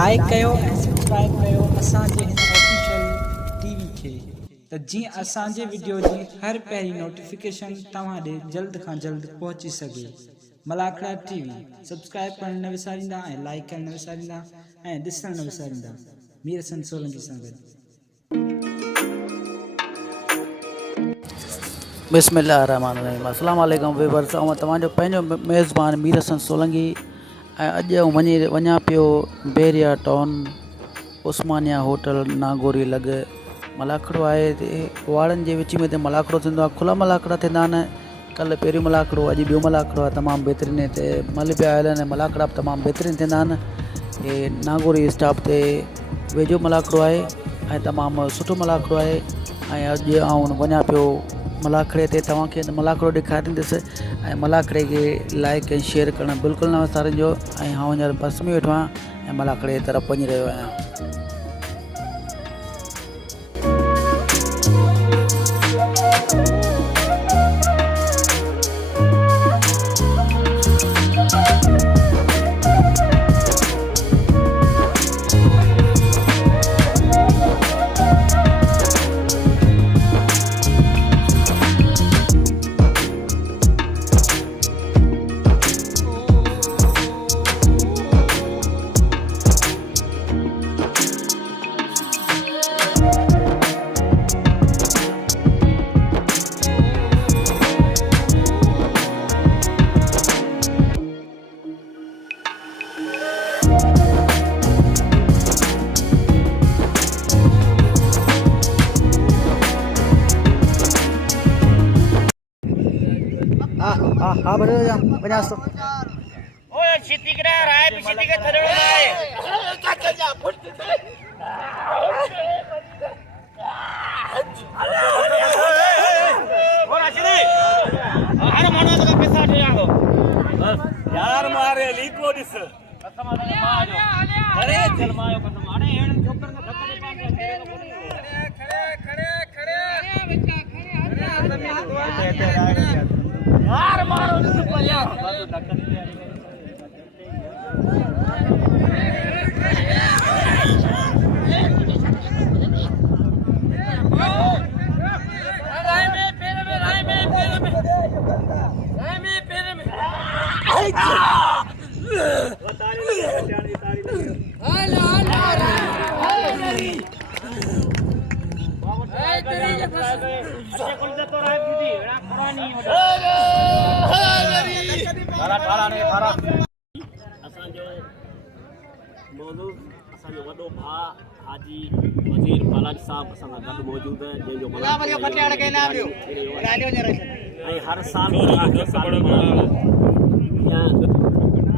Like कयो ऐं subscribe कयो असांजे हिन ऑफिशियल टीवी खे त जीअं असांजे वीडियो जी हर पहिरीं नोटिफिकेशन तव्हां ॾे जल्द खां जल्द पहुची सघे। मलाखड़ा टीवी सब्सक्राइब करण न विसारींदा ऐं लाइक करण न विसारींदा ऐं ॾिसण न विसारींदा। मीर हसन सोलंकी सां गॾु। बिस्मिल्लाहिर्रहमानिर्रहीम। अस्सलाम वालेकुम व्यूअर्स। ऐं तव्हांजो पंहिंजो मेज़बान मीर हसन सोलंकी ऐं अॼु वञा पियो बेरिया टाउन उस्मानिया होटल नागोरी लॻ मलाखड़ो आहे। वाड़नि जे विच में त मलाखड़ो थींदो आहे, खुला मलाखड़ा थींदा आहिनि। कल्ह पहिरियों मलाखड़ो, अॼु ॿियो मलाखड़ो आहे। तमामु बहितरीनु हिते मल पिया आयल आहिनि। मलाखड़ा बि तमामु बहितरीनु थींदा आहिनि। हे नागोरी स्टॉप ते वेझो मलाखड़ो आहे ऐं तमामु सुठो मलाखड़ो आहे। ऐं अॼु आउं वञा पियो मलाखड़े ते। तव्हांखे मलाखड़ो ॾेखारींदुसि ऐं मलाखड़े खे लाइक ऐं शेयर करणु बिल्कुलु न विसारिजो। ऐं आउं हींअर बस में वेठो आहियां ऐं मलाखड़े जी तरफ़ वञी रहियो आहियां। हाँ बढ़िया जा 50 ओए छिती करे राय पे छिती के थड़ो राय क्या जा फुट और अचली हर मानो तो पैसा दे आगो यार मारे लीको दिस कसम मारो अरे चल मायो कसम अरे हेण छोकर ने धक्का दे पाके खड़े बच्चा खड़े यार मारो तो पलिया राय में पैर में असांजो वॾो भाउ हाजी वज़ीर बालाजी साहब असां सां गॾु मौजूदु आहे, जंहिंजो ऐं हर साल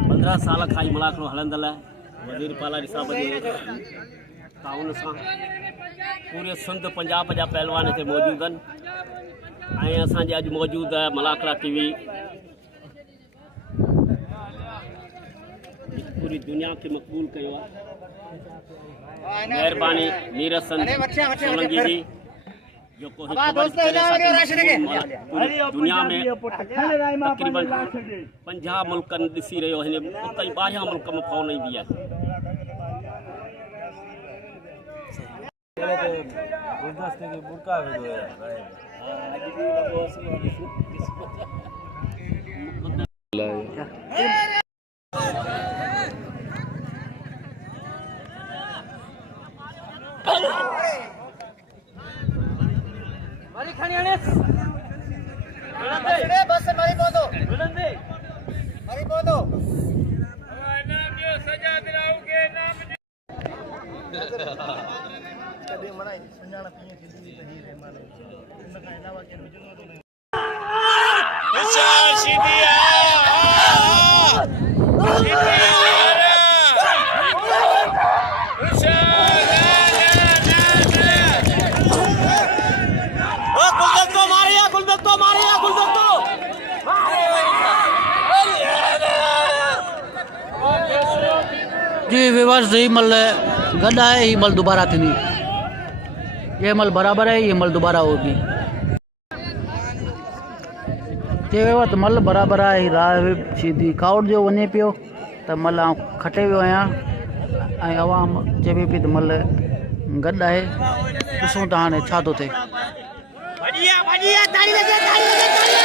15 साल खां ई मलाखड़ो हलंदल आहे। वज़ीर बालाजी साहब जे ताउन सां पूरे सिंध पंजाब जा पहलवान हिते मौजूदु आहिनि। ऐं असांजे अॼु मौजूदु आहे मलाखड़ा टीवी पूरी दुनिया खे मक़बूल कयो आहे। मेहरबानी मीर हसन सोलंकी जी जेको दुनिया में तक़रीबन 50 मुल्कनि ॾिसी रहियो हिन उतां 12 मुल्क में फोन ईंदी आहे। मारी खानी आने बस मारी बोलो मारी बोलो नाम जो सजा दिलाऊ के नाम कदे मना सुञाण पिए थी त ही रहमान इन का अलावा के विजनो तो नहीं विशाल सीधिया जी विवास ही मल गड्ढा है, ही मल दोबारा थी नहीं, ये मल बराबर है, ये मल दोबारा होगी। ये वक्त मल बराबर है, राह सीधी काउट जो वने पियो त मल खटे वियो आहियां ऐं आवाम चवे पई त मल गॾु आहे। ॾिसूं त हाणे छा थो थिए। बढ़िया बढ़िया ताली लगे ताली लगे ताली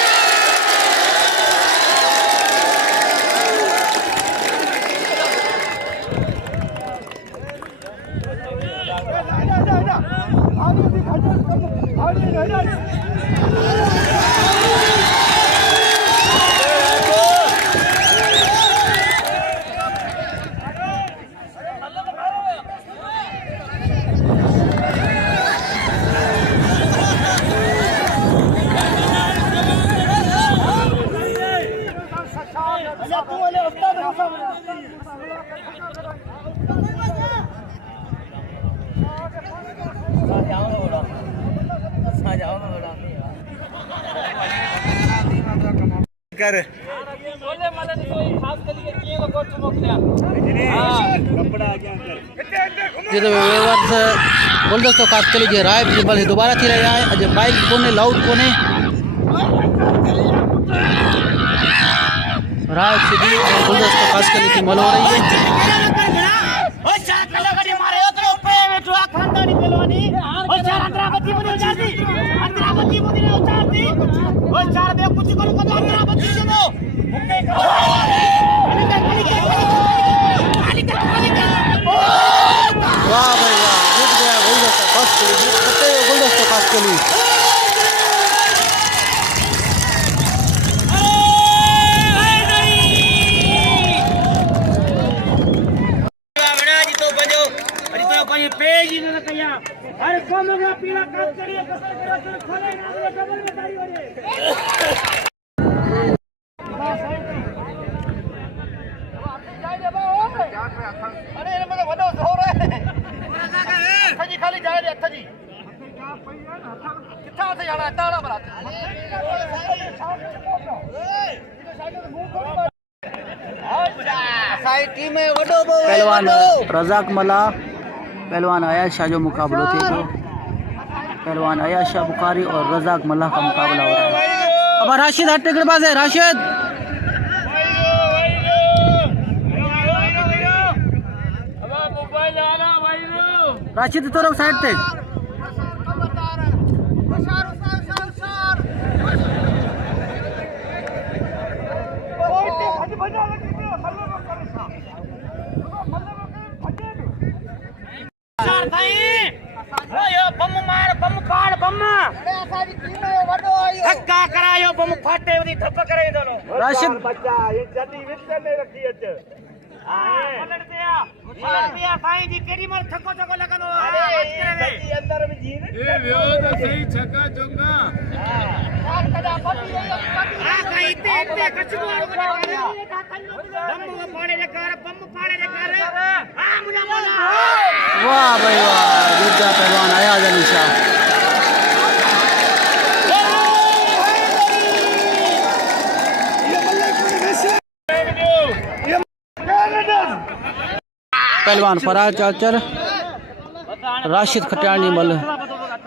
कर बोले माने कोई खास कर लिए किए को कोच मोकलिया हां कपड़ा क्या कर ये तो वेवर्स गुलदस्तो कास्कली जे राय जी बल दोबारा थी रहा है। अज बाइक कोने लाउड कोने राय सिटी गुलदस्तो कास्कली की मल हो रही है। ओ चार कलो गडी मारे ओतरे ऊपर बैठो आ खानदानी पहलवानी ओ चार अंतरावती मुने उचारती अंतरावती मुने उचारती ओ चार दे कुछ करो को अंतरावती चलो मुके वाह भाई वाह जीत गया गुलदस्तो कास्कली जीतते गुलदस्तो कास्कली। पेज ही न कया अरे कम का पीला काट करिए कसर करो खोले ना डबल में तारी वरे अरे ये मतलब वडो जोर है अथ जी खाली जाए अथ जी किथा से जाना ताड़ा बरात साई टीम में वडो पहलवान रज़ाक मला पहलवान अयाज शाह जो मुकाबलो थे जो पहलवान अयाज शाह बुखारी और रज़ाक मल्ला का मुकाबला हो रहा है। अब राशिद हट टिकट बाज है राशिद राशिद तो रोक साइड थे चार भाई यो बम मार बम फाड़ बम अरे असाजी टीम में वडो आयो धक्का करायो बम फाटे वदी धप करे दोनो राशिद बच्चा ये जदी विच में रखी अच पलट दिया साईं जी केडी मर थको थको लगनो अरे जदी अंदर में जी ए व्यो तो सही छक्का चौका हां कदा पटी हां कई ते कचको बम फाड़े ले कर बम फाड़े ले कर हां मुना मोला वाह भाई वाह जीत गया पहलवान अयाज अली शाह। पहलवान फराज चाचर राशिद खटियाणी मल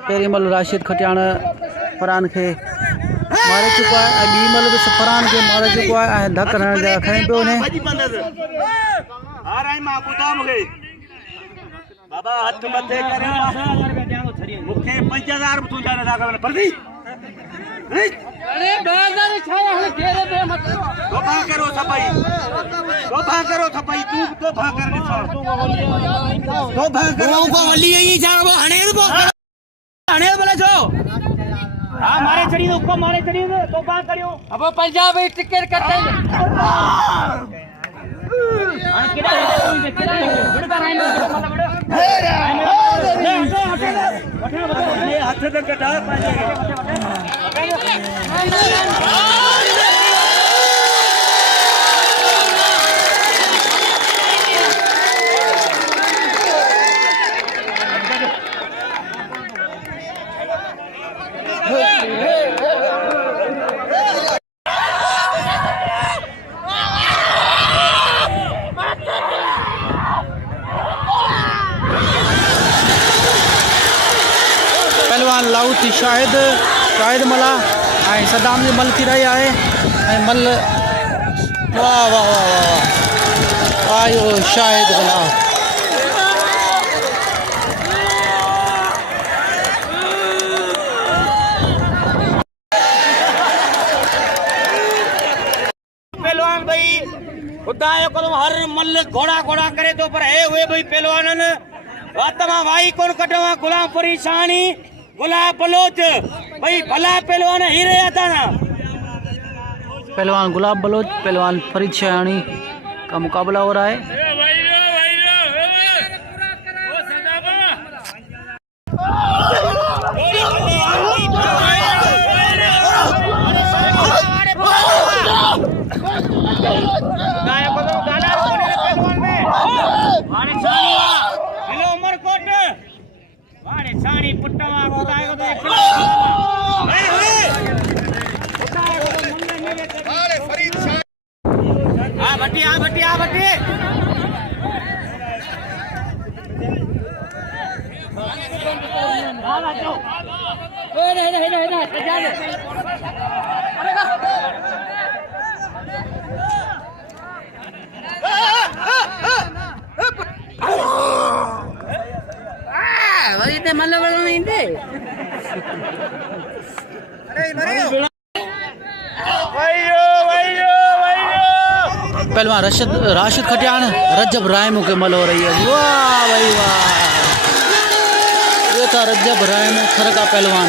पहिरीं मल राशिद खटियाण फरहान खे मारे चुको आहे ऐं ॿी मल बि फरहान खे मारे चुको आहे ऐं धक हणण जा खणी पियो वञे। बाबा हथ मथे करे 5000 रुपया ॾियांगो मुखे 5000 तुंजा नथा करण परदी अरे 2000 छाया हले घेरे दे मत तोबा करो सभई तू तोबा कर तोबा करो को वली ही जाबो हणेर को हणेर बोले छो हां मारे चढ़ी को मारे चढ़ी तोबा करियो अब पंजाब टिकट करते हां केड़ा गुड़का राइन मतलब हाथ तक कटा पहलवान लाउत शाहिद मला ऐं सदाम जी मल थी रही आहे ऐं मल वाह वाह वाह वाह आयो शाहिद मला पहलवान भाई खुदा जो कदम हर मल घोड़ा घोड़ा करे तो पर है हुए भाई पहलवानन वातमा भाई कौन कटवा गुलाम परेशानी गुलाब बलोच भाई भला पहलवान हीरे आता ना पहलवान गुलाब बलोच पहलवान फरीद शहानी का मुकाबला हो रहा है। पहलवान राशिद खटियान रजब रायमू के मल हो रही है। वाह भाई वाह, ये था रजब रायमू थर का पहलवान।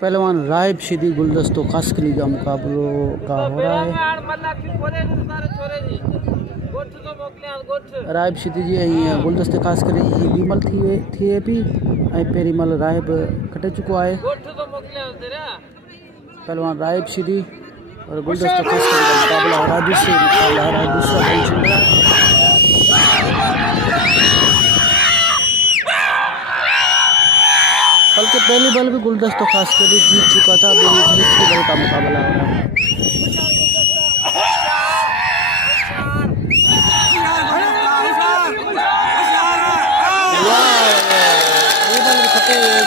पहलवान राहिब शिदी गुलदस्तो कास्कली का मुकाबलो का हो रहा है। राहिब शिदी जी गुलदस्ते कास्कली बीमल थी पी पेरी मल राहिब कटे चुको है। पहलवान राहिब शिदी और गुलदस्ते कास्कली का मुकाबला हो रहा है। दूसरा बल्कि पहली बॉल भी गुलदस्तों खास कर जीत चुका था। अभी दूसरी बॉल का मुकाबला हो रहा है।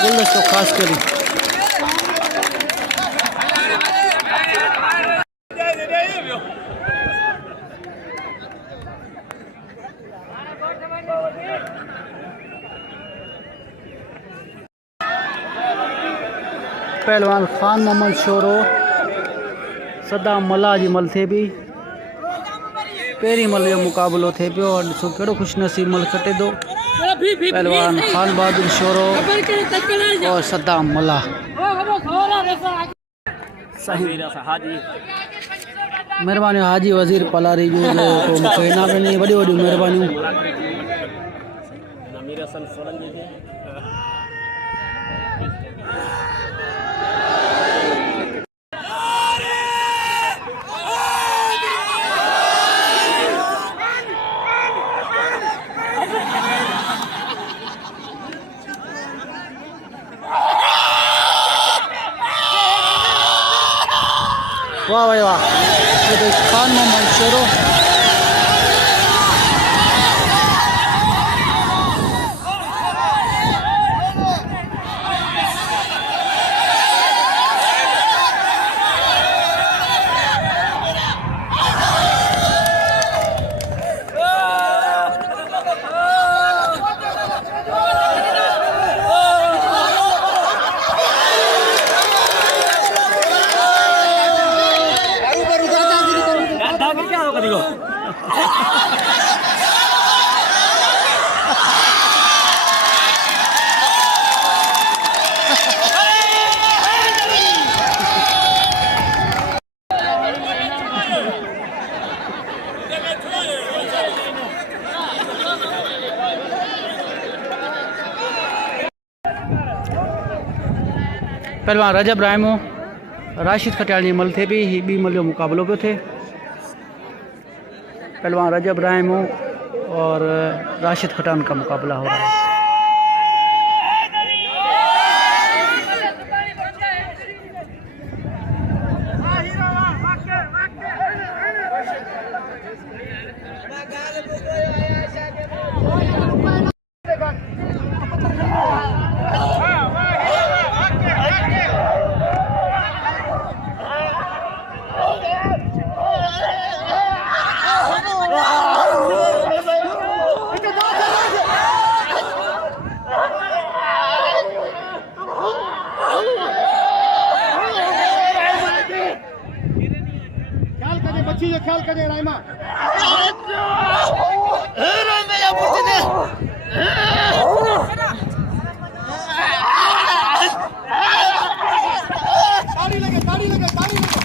गुलदस्तों खास करी पहलवान खान मोहम्मद शोरो सदाम मला जी मल थे भी पेरी मल जो मुकाबलो थे पियो और ॾिसो कहिड़ो खुशनसीब मल खटे दो पहलवान खान बहादुर शोरो और सदाम मला। महिरबानी हाजी वज़ीर पलारी जो तो मूंखे इनाम ॾिनी वॾियूं वॾियूं महिरबानियूं। वाह भाई वाह खान मोहम्मद शोरो पहलवान रजब रायमो राशिद खटियाणी मल थे भी ही बी मल जो मुकाबलो पियो थे। पहलवान रजब रायमो और राशिद खटान का मुकाबला हो रहा है। ख्याल करे राइमा ताड़ी लगे ताड़ी लगे ताड़ी लगे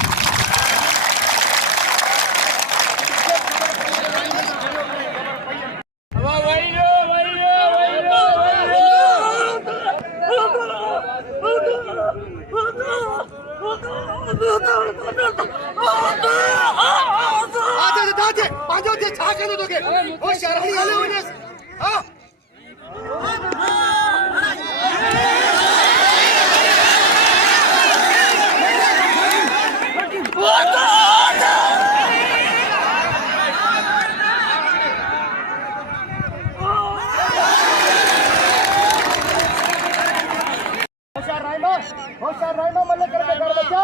होशियार राइमा मल्ले करके कर बच्चा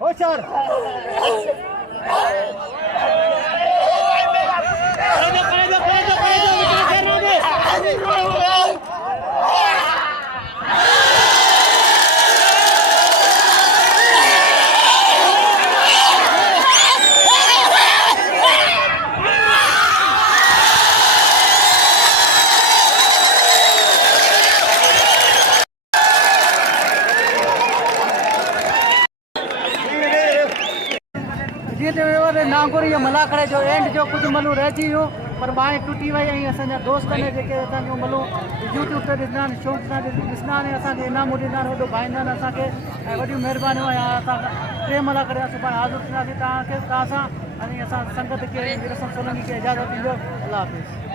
होशियार नागोरी मला करे जो एंड जो कुछ मलू रहिजी वियो पर बाहि टुटी वई ऐं असांजा दोस्त आहिनि जेके असांजो मलू यूट्यूब ते ॾिसंदा आहिनि शौक़ सां ॾिसंदा आहिनि असांखे इनामूं ॾींदा आहिनि वॾो भाईंदा आहिनि असांखे ऐं वॾियूं महिरबानियूं ऐं असां टे मला करे सुभाणे हाज़िर थींदासीं तव्हां सां ऐं असां संगत खे वीरसन सोलंकी खे इजाज़त ॾींदो। अल्लाह हाफ़िज़।